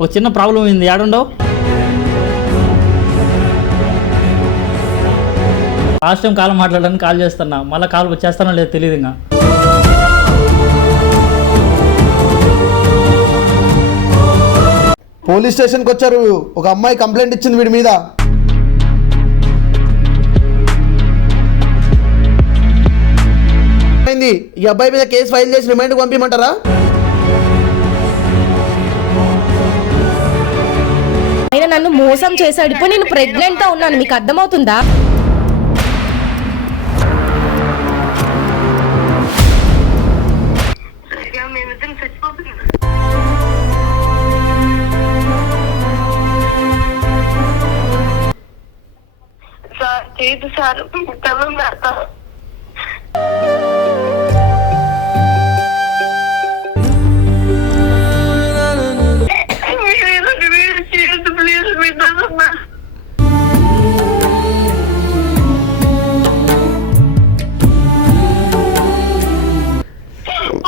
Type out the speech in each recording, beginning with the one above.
ఒక చిన్న ప్రాబ్లం అయింది, ఏడుండవు? లాస్ట్ టైం కాల్ మాట్లాడడానికి కాల్ చేస్తున్నా, మళ్ళీ కాల్ చేస్తానో లేదో తెలియదు. ఇంకా పోలీస్ స్టేషన్కి వచ్చారు. ఒక అమ్మాయి కంప్లైంట్ ఇచ్చింది వీడి మీద. ఈ అబ్బాయి మీద కేసు ఫైల్ చేసి రిమైండ్కి పంపించమంటారా? ఆయన నన్ను మోసం చేశాడు. ఇప్పుడు నేను ప్రెగ్నెంట్ గా ఉన్నాను, మీకు అర్థమవుతుందా? సార్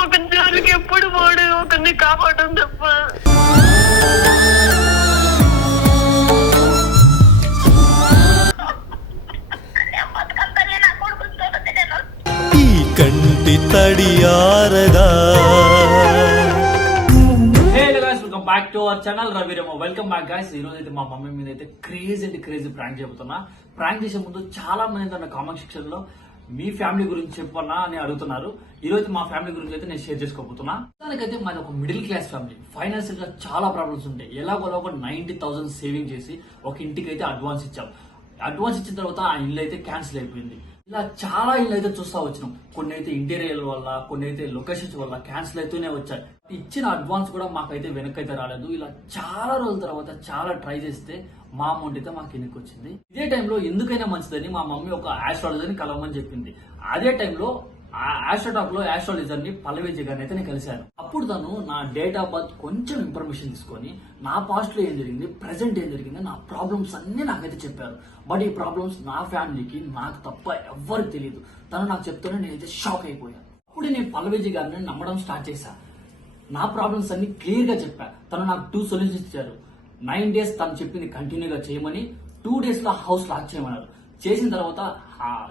ఒకరికి ఎప్పుడు పోడు, ఒకరిని కాపాడడం తప్ప. ఈ కంటి తడియారగా. Welcome back to our channel రవిరేమో. Welcome back guys. ఈ రోజు అయితే మా మమ్మీ మీద అయితే క్రేజీ ప్రాంక్ చెబుతున్నా. ప్రాంక్ చేసే ముందు చాలా మంది తన కామెంట్ సెక్షన్ లో మీ ఫ్యామిలీ గురించి చెప్పన్నా అని అడుగుతున్నారు. ఈ రోజు మా ఫ్యామిలీ గురించి అయితే నేను షేర్ చేసుకోబోతున్నా. దానికైతే మాది ఒక మిడిల్ క్లాస్ ఫ్యామిలీ. ఫైనాన్షియల్ గా చాలా ప్రాబ్లమ్స్ ఉంటాయి. ఎలాగోలా ఒక 90,000 సేవింగ్ చేసి ఒక ఇంటికి అయితే అడ్వాన్స్ ఇచ్చాం. అడ్వాన్స్ ఇచ్చిన తర్వాత ఆ ఇల్లు అయితే క్యాన్సిల్ అయిపోయింది. ఇలా చాలా ఇల్లు అయితే చూస్తా వచ్చినాం. కొన్ని అయితే ఇంటీరియర్ వల్ల, కొన్ని అయితే లొకేషన్స్ వల్ల క్యాన్సిల్ అవుతూనే వచ్చాయి. ఇచ్చిన అడ్వాన్స్ కూడా మాకైతే వెనక్కి అయితే రాలేదు. ఇలా చాలా రోజుల తర్వాత చాలా ట్రై చేస్తే మా అమౌంట్ అయితే మాకు వెనక్కి వచ్చింది. ఇదే టైంలో ఎందుకైనా మంచిదని మా మమ్మీ ఒక ఆస్ట్రాలజర్ని కలవమని చెప్పింది. అదే టైంలో ఆస్ట్రోటాక్ లో ఆస్ట్రాలజర్ ని పల్లవేజీ గారిని అయితే నేను కలిశాను. అప్పుడు తను నా డేట్ ఆఫ్ బర్త్ కొంచెం ఇన్ఫర్మేషన్ తీసుకొని నా పాస్ట్ లో ఏం జరిగింది, ప్రెసెంట్ ఏం జరిగింది, నా ప్రాబ్లమ్స్ అన్ని నాకైతే చెప్పారు. బట్ ఈ ప్రాబ్లమ్స్ నా ఫ్యామిలీకి నాకు తప్ప ఎవ్వరికి తెలియదు. తను నాకు చెప్తూనే నేనైతే షాక్ అయిపోయాను. అప్పుడు నేను పల్లవేజీ గారిని నమ్మడం స్టార్ట్ చేశాను. నా ప్రాబ్లమ్స్ అన్ని క్లియర్ గా చెప్పా. తను నాకు 2 సొల్యూషన్స్ ఇచ్చారు. 9 days తను చెప్పింది కంటిన్యూగా చేయమని, 2 days లో హౌస్ లాక్ చేయమన్నారు. చేసిన తర్వాత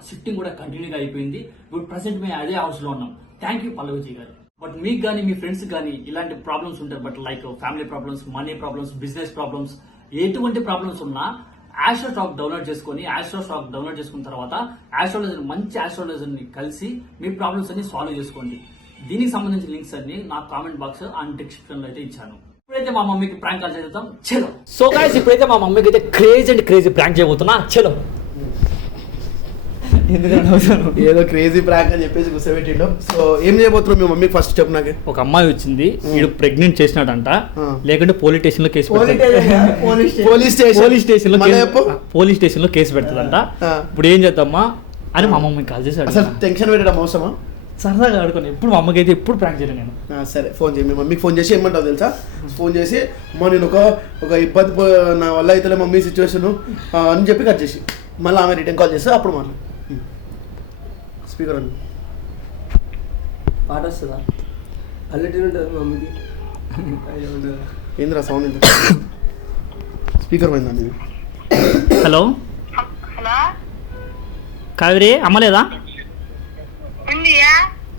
షిఫ్టింగ్ కూడా కంటిన్యూగా అయిపోయింది. ఇప్పుడు ప్రెసెంట్ మేము అదే హౌస్ లో ఉన్నాం. థ్యాంక్ యూ పల్లవిజీ గారు. బట్ మీకు కానీ మీ ఫ్రెండ్స్ కానీ ఇలాంటి ప్రాబ్లమ్స్ ఉంటాయి. But like family problems, money problems, business problems, ఎటువంటి ప్రాబ్లమ్స్ ఉన్నా ఆస్ట్రోటాక్ డౌన్లోడ్ చేసుకుని, ఆస్ట్రోటాక్ డౌన్లోడ్ చేసుకున్న తర్వాత ఆస్ట్రాలజర్, మంచి ఆస్ట్రాలజర్ ని కలిసి మీ ప్రాబ్లమ్స్ అన్ని సాల్వ్ చేసుకోండి. దీనికి సంబంధించిన లింక్స్ అన్ని నా కామెంట్ బాక్స్ అండ్ డిస్క్రిప్షన్ లో అయితే ఇచ్చాను. ఇప్పుడైతే మా మమ్మీకి ప్రాంక్ కాల్ చేద్దాం. చలో. సో గైస్, ఇప్పుడైతే మా మమ్మీకి అయితే క్రేజీ ప్రాంక్ చేయబోతున్నా. చలో. ఏదో క్రేజీ ప్రాంక్ అని చెప్పేసి కూర్చోబెట్టిండు. సో ఏం చేయబోతున్నావు మీ మమ్మీకి? ఫస్ట్ చెప్పు నాకు. ఒక అమ్మాయి వచ్చింది, వీడు ప్రెగ్నెంట్ చేసినాడంట. లేకుంటే పోలీస్ స్టేషన్ లో కేసు పోలీస్ స్టేషన్ లో కేసు పెడతాడంట. ఇప్పుడు ఏం చేద్దామా అని మా మమ్మీకి కాల్ చేశాడు. అసలు టెన్షన్ పెట్టడం అవసరమా? సరదాగా ఆడుకోండి. ఇప్పుడు మా అమ్మకి అయితే ఎప్పుడు ప్రాంక్ చేయను నేను. సరే, ఫోన్ చేయి. మీ మమ్మీకి ఫోన్ చేసి ఏమంటావు తెలుసా? ఫోన్ చేసి అమ్మ నేను ఒక ఇబ్బంది, నా వల్ల అయితే మమ్మీ సిచ్యువేషన్ అని చెప్పి కట్ చేసి మళ్ళీ ఆమె రిటర్న్ కాల్ చేస్తే అప్పుడు మాట్లాడు. స్పీకర్ అండి. పాట వస్తుందా? అల్లటి ఉంటుంది మమ్మీకి. ఏంద్రా సౌండ్ ఎంత? స్పీకర్ పోయిందండి. హలో కావేరి, అమ్మలేదా?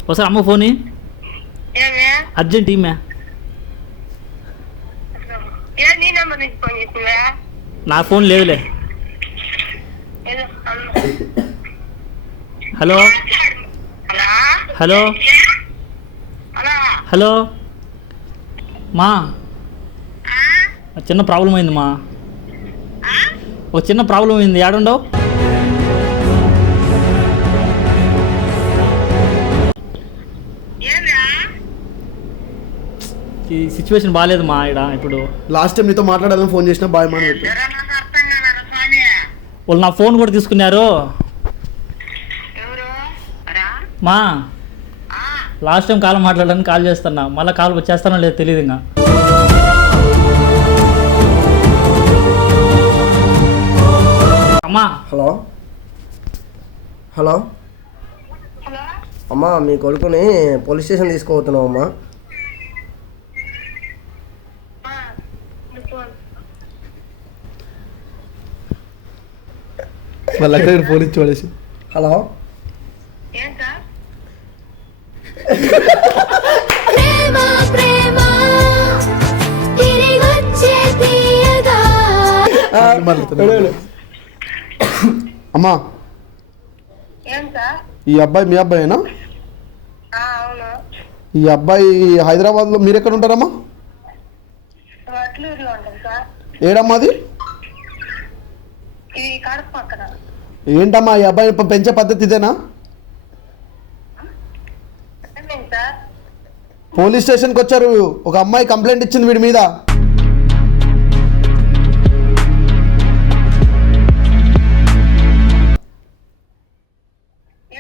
ఒకసారి అమ్మ ఫోన్ అర్జెంట్ ఈమె. నా ఫోన్ లేదులే. హలో హలో హలో మా, చిన్న ప్రాబ్లం అయింది మా. ఒక చిన్న ప్రాబ్లం అయింది, ఏడుండవు? ఈ సిచ్యువేషన్ బాగాలేదు మా. ఇక్కడ ఇప్పుడు లాస్ట్ టైం నీతో మాట్లాడాలని ఫోన్ చేసిన బాయ్ మా పెట్టి వాళ్ళు నా ఫోన్ కూడా తీసుకున్నారు మా. లాస్ట్ టైం కాల్ మాట్లాడడానికి కాల్ చేస్తున్నా, మళ్ళీ కాల్ చేస్తానో లేదో తెలియదు. ఇంకా అమ్మా. హలో హలో అమ్మా, మీ కొడుకుని పోలీస్ స్టేషన్ తీసుకుపోతున్నావు అమ్మా. వాళ్ళ అక్కడ ఫోన్ ఇచ్చి పడేసి. హలో ఏం సార్ ప్రేమ ప్రేమ తిరిగొచ్చే తీయగా. అమ్మా ఏం సార్ ఈ అబ్బాయి మీ అబ్బాయేనా? అవును ఈ అబ్బాయి హైదరాబాద్లో మీరు ఎక్కడ ఉంటారమ్మా? అట్లూరులో ఉంటాం సార్. ఏడమ్మా అది? ఇది కడప పక్కన. ఏంటమ్మా ఈ అబ్బాయి పెంచే పద్ధతి ఇదేనా? ఏమేం సార్ పోలీస్ స్టేషన్కి వచ్చారు, ఒక అమ్మాయి కంప్లైంట్ ఇచ్చింది వీడి మీద.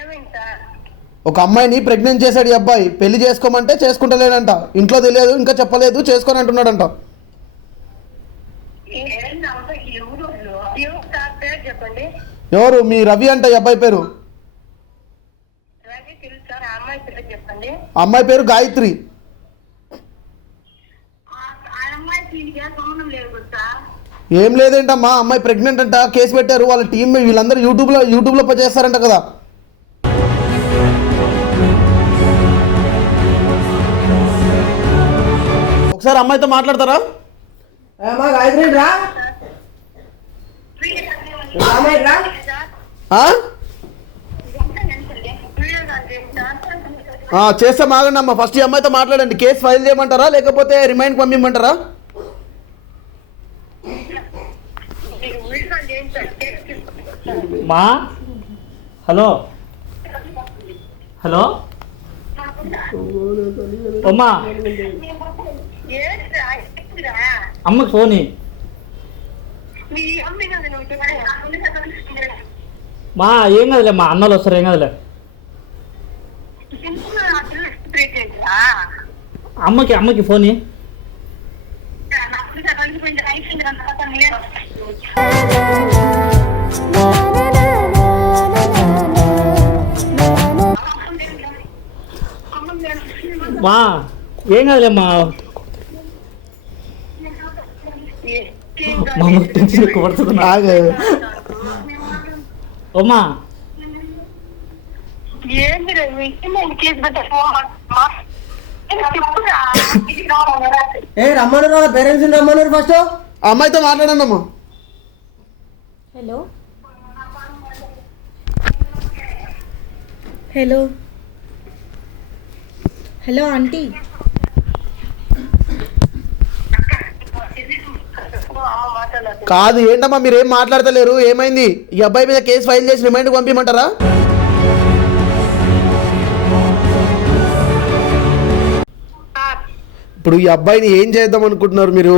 ఏమేం సార్ ఒక అమ్మాయిని ప్రెగ్నెంట్ చేశాడు ఈ అబ్బాయి. పెళ్లి చేసుకోమంటే చేసుకుంటలేడంట, ఇంట్లో తెలియదు, ఇంకా చెప్పలేదు, చేసుకొని అంటున్నాడంట. ఎవరు సార్ పేరు చెప్పండి. ఎవరు? మీ రవి అంట ఈ అబ్బాయి పేరు. రవి తెలుసు సార్. ఆ అమ్మాయి పేరు చెప్పండి. ఆ అమ్మాయి పేరు గాయత్రి. ఆ అమ్మాయికి ఏ సంబంధం లేదు సార్. ఏం లేదేంటమ్మా, అమ్మాయి ప్రెగ్నెంట్ అంట, కేసు పెట్టారు. వాళ్ళ టీం వీళ్ళందరూ యూట్యూబ్లో చేస్తారంట కదా. ఒకసారి అమ్మాయితో మాట్లాడతారా? అమ్మా గాయత్రి రా, అమ్మాయి రా. చేస్తే మాగండి అమ్మా. ఫస్ట్ ఈ అమ్మాయితో మాట్లాడండి. కేసు ఫైల్ చేయమంటారా లేకపోతే రిమైండ్ పంపించమంటారా? మా హలో హలో అమ్మా, అమ్మకి ఫోన్ ఇయ్యి. మా ఏం కదలే, మా అన్నలు వస్తారు, ఏం కదలే. అమ్మకి ఫోన్ ఇయ్యి. మా ఏం కదలే మా అమ్మకి టెన్షన్ ఎక్కువ పడుతుంది. అమ్మా ఏ రమ్మను, పేరెంట్స్ రమ్మన్నారు ఫస్ట్. అమ్మాయితో మాట్లాడండి అమ్మా. Hello hello hello aunty. కాదు ఏంటమ్మా మీరు ఏం మాట్లాడతలేరు? ఏమైంది? ఈ అబ్బాయి మీద కేసు ఫైల్ చేసి రిమైండ్ పంపించమంటారా? ఇప్పుడు ఈ అబ్బాయిని ఏం చేద్దాం అనుకుంటున్నారు మీరు?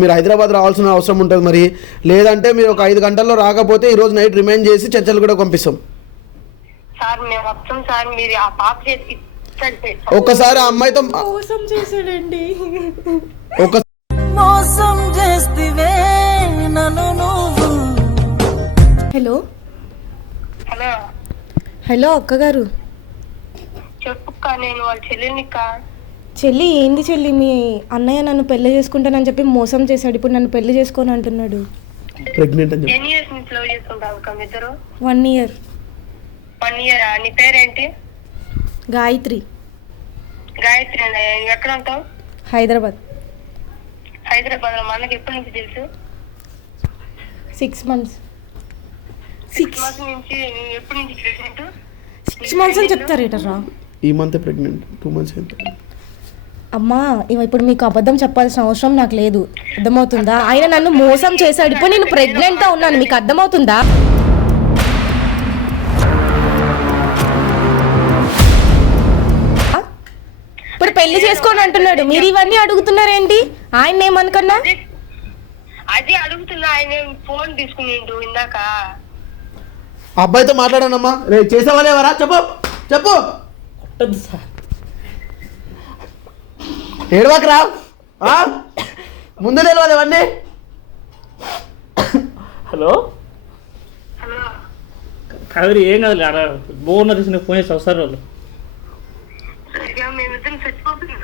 మీరు హైదరాబాద్ రావాల్సిన అవసరం ఉంటుంది మరి. లేదంటే మీరు ఒక 5 గంటల్లో రాకపోతే ఈరోజు నైట్ రిమైండ్ చేసి చర్చలు కూడా పంపిస్తాం. సార్ మేము వస్తాం సార్. మీరు ఆ పాప చేసి ఒక్కసారి ఆ అమ్మాయితో మోసం చేశాడండి. ఒక మోసం చేస్తివే నన్ను నువ్వు. హలో హలో హలో అక్కగారు. చెప్పుక్క, నేను వాళ్ళ చెల్లెనిక్క. చెల్లి ఏంది చెల్లి? మీ అన్నయ్య నన్ను పెళ్లి చేసుకుంటానని చెప్పి మోసం చేశాడు. ఇప్పుడు నన్ను పెళ్లి చేసుకోని అంటున్నాడు. ప్రెగ్నెంట్ అని ఎన్ని ఇయర్స్ నుంచి లవ్ చేసుకుంటావు అక్క మీ ఇద్దరు? 1 year. 1 year. నీ పేరేంటి? గాయత్రి. గాయత్రి. ఎక్కడ ఉంటావు? హైదరాబాద్. హైదరాబాద్ లో. మనకి ఎప్పటి నుంచి తెలుసు? 6 months. 6 months నుంచి. ఎప్పటి నుంచి ప్రెగ్నెంట్? 6 months అని చెప్తారేటరా? ఈ మంత్ ప్రెగ్నెంట్ 2 months అయింది. అమ్మా ఇప్పుడు మీకు అబద్ధం చెప్పాల్సిన అవసరం నాకు లేదు, అర్థమవుతుందా? ఆయన నన్ను మోసం చేశాడు. ఇప్పుడు నేను ప్రెగ్నెంట్గా ఉన్నాను, మీకు అర్థమవుతుందా? ఇప్పుడు పెళ్లి చేసుకోని అంటున్నాడు, మీరు ఇవన్నీ అడుగుతున్నారేంటి? ఆయన ఏమనుకున్నా? అదే అడుగుతున్నా. ఆయన ఫోన్ తీసుకునిండు ఇందాక. అబ్బాయితో మాట్లాడండి అమ్మా. రేపు చేసేవాళ్ళేవరా? చెప్పు చెప్పు. ఏడవాకరా, ముందు తెలియదు ఇవన్నీ. హలో కావేరి, ఏం కాదు, బోర్న తీసిన ఫోన్ చేసి వస్తారు వాళ్ళు. మేమిద్దరం చచ్చిపోతున్నాం.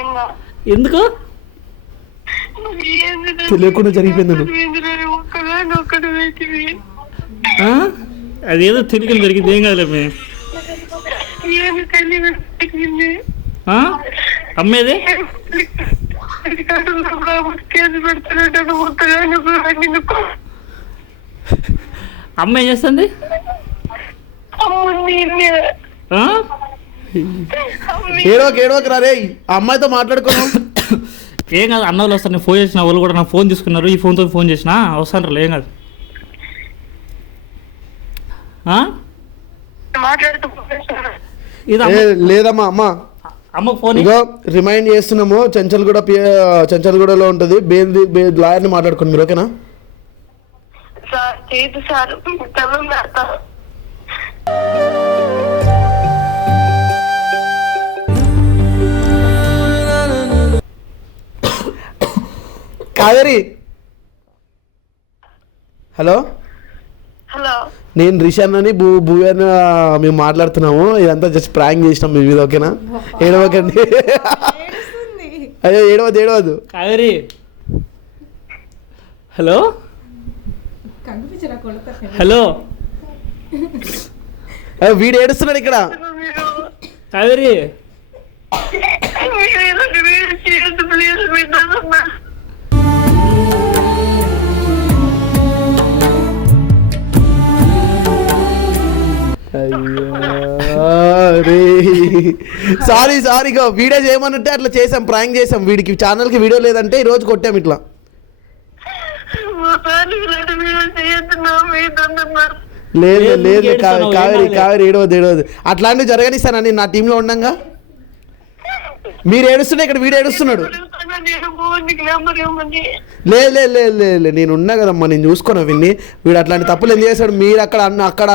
నిజంగా ఎందుకు తెలియకుండా జరిగిపోయింది నువ్వు. ఒక్కగానొక్కడు పెట్టివి. ఆ? అదేదో తిరిగి జరిగింది ఏం కాదులే ఏమి తెలియదు. అమ్మేది కేసు పెడుతున్నాడు ఒక్కగానొక్కడు. అమ్మ ఏం చేస్తుంది ఆ? ఏడవకు రా రే, ఆ అమ్మాయితో మాట్లాడుకోను. ఏం కాదు, అన్న వాళ్ళు వస్తారు. నేను ఫోన్ చేసిన వాళ్ళు కూడా నా ఫోన్ తీసుకున్నారు. ఈ ఫోన్తో ఫోన్ చేసిన వస్తాను. ఏం కాదు. ఇది లేదమ్మా అమ్మ, అమ్మకు ఫోన్ ఇగో రిమైండ్ చేస్తున్నాము. చెంచల్గూడలో ఉంటుంది. లాయర్ని మాట్లాడుకోండి మీరు, ఓకేనా? సార్ లేదు సార్, కావేరి, హలో హలో. నేను రిషాన్ అని భూవన్ మేము మాట్లాడుతున్నాము. ఇదంతా జస్ట్ ప్రాంక్ చేసినాం మీ మీద, ఓకేనా? ఏడవకండి. అయ్యో ఏడవద్దు. కావేరి హలో హలో వీడు ఏడుస్తున్నాడు ఇక్కడ. కావేరి సారీ వీడియో చేయమన్నట్టే అట్లా చేసాం, ప్రాంక్ చేసాం. వీడికి ఛానల్కి వీడియో లేదంటే ఈరోజు కొట్టాం ఇట్లా. లేదు కావేరి ఏడవద్దు. అట్లాంటివి జరగనిస్తానని నా టీంలో ఉండంగా. మీరు ఏడుస్తున్నా, ఇక్కడ వీడు ఏడుస్తున్నాడు. లేదు నేను ఉన్నా కదమ్మా, నేను చూసుకున్నా విన్ని. వీడు అట్లాంటి తప్పులు ఎందుకు చేశాడు? మీరు అక్కడ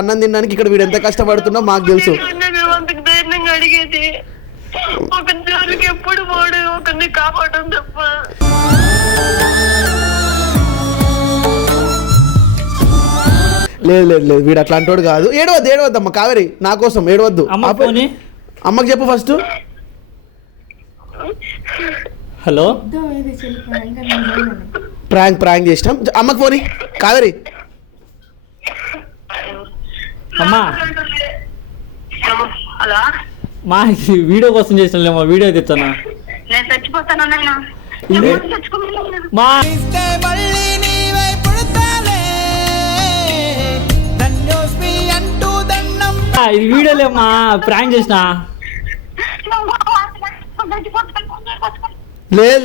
అన్నం తినడానికి ఇక్కడ వీడు ఎంత కష్టపడుతున్నా మాకు తెలుసు. అడిగేది ఒక జోలికి ఎప్పుడు పోడు, ఒకరిని కాపాడడం తప్ప. లేదు వీడు అట్లాంటి వాడు కాదు. ఏడవద్దమ్మా కావేరి, నా కోసం ఏడవద్దు. అమ్మకి చెప్పు ఫస్ట్. హలో ప్రాంక్ చేసినాం. అమ్మకి ఫోన్ కావేరి. అమ్మా హలో, మా వీడియో కోసం చేసినా వీడియో తెచ్చానా? నేను చచ్చిపోతాను మా ఇది వీడియోలేమ్మా, ప్రాంక్ చేసిన.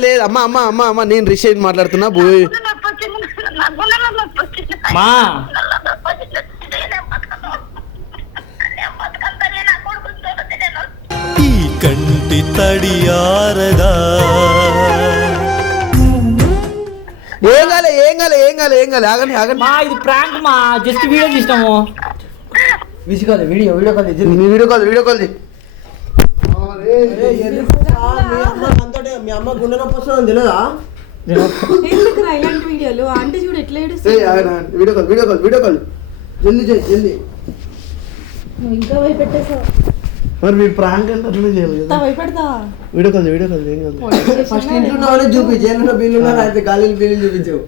లేదు అమ్మా నేను రిషేన్ మాట్లాడుతున్నా. మా ఈ కంటి తడియారదా ఏం కాలే ఆగండి. మా ఇది ప్రాంక్ మా, జస్ట్ వీడియో తీసినాము. వీడియో కాల్ వీడియో కాల్ మీ అమ్మ గుండె నొప్పి వస్తుందని తెలియదా? ఇలాంటి వీడియోలు అంటే చూడు ఎట్లా వీడియో కాల్ జల్దీ. ఇంకా భయపెట్టేసావు. మరి మీరు ప్రాంక్ అంటే అట్లనే చేయాలి కదా. భయపెడతా. వీడియో కాల్ ఏం కాదు. ఫస్ట్ ఇంట్లో వాళ్ళే చూపి, జైల్లో బిల్లు ఉన్నారు, అయితే గాలిలో బిల్లు చూపించావు.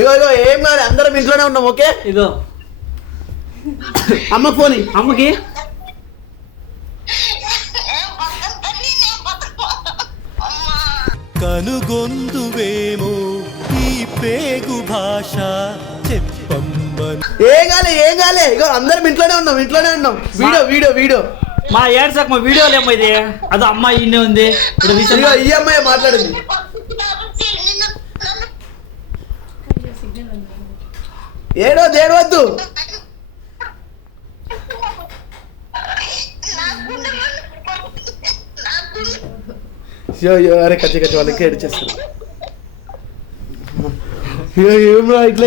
ఇగో ఏం కాదు, అందరం ఇంట్లోనే ఉన్నాం, ఓకే? ఇదో అమ్మకి ఫోన్. అమ్మకి కనుగొందువేమో ఈ పేగు భాష చెప్పమ్మని. ఏం కాలే ఇగో అందరం ఇంట్లోనే ఉన్నాం. వీడియో మా ఏడ్సాక మా వీడియోలేమో ఇది. అదో అమ్మాయి ఇన్నే ఉంది. ఇగో ఈ అమ్మాయి మాట్లాడింది. ఏడవద్దు. అరే కచ్చి వాళ్ళకి ఏడ్చేస్తారు. ఏమో ఇట్లా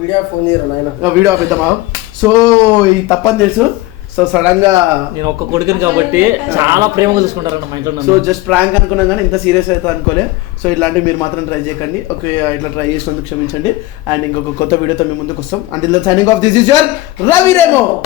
వీడియో ఫోన్ చేయరు నాయన. వీడియో ఆపిద్దామా? సో ఈ తప్పని తెలుసు. సో సడన్ గా నేను ఒక్క కొడుకుని కాబట్టి చాలా ప్రేమగా చూసుకుంటారన్న మా ఇంట్లో సో జస్ట్ ప్రాంక్ అనుకున్నాం కానీ ఇంత సీరియస్ అయితే అనుకోలే. సో ఇట్లాంటివి మీరు మాత్రం ట్రై చేయకండి. ఓకే, ఇట్లా ట్రై చేసినందుకు క్షమించండి. అండ్ ఇంకొక కొత్త వీడియోతో మీ ముందుకు వస్తాం. Until then signing off, this is your Ravi Remo.